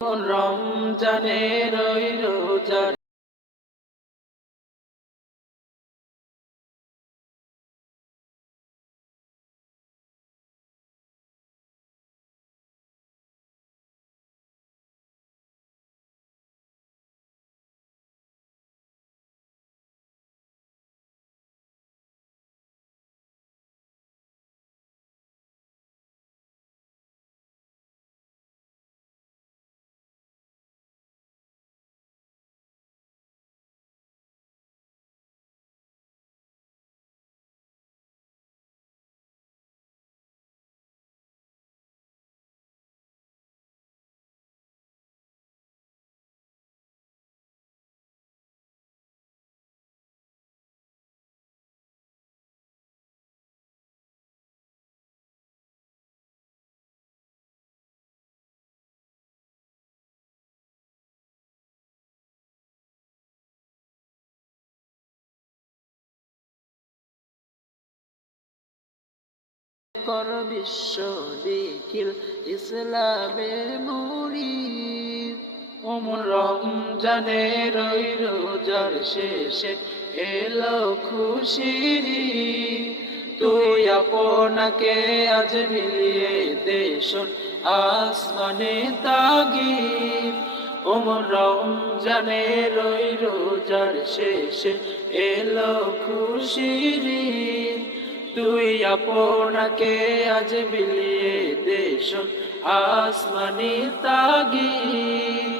রমজানের ওই রোজার কর বিশ্ব নিখিল ইসলামের মুরিদ। রমজানের ওই রোজার শেষে এলো খুশির ঈদ। তুই আপনাকে আজ মিলিয়ে দেশ আসমানে তাগিদ। রমজানের ওই রোজার শেষে এলো খুশির ঈদ। তুই আপনাকে আজ বিলিয়ে দেশ আসমানি তাগিদ।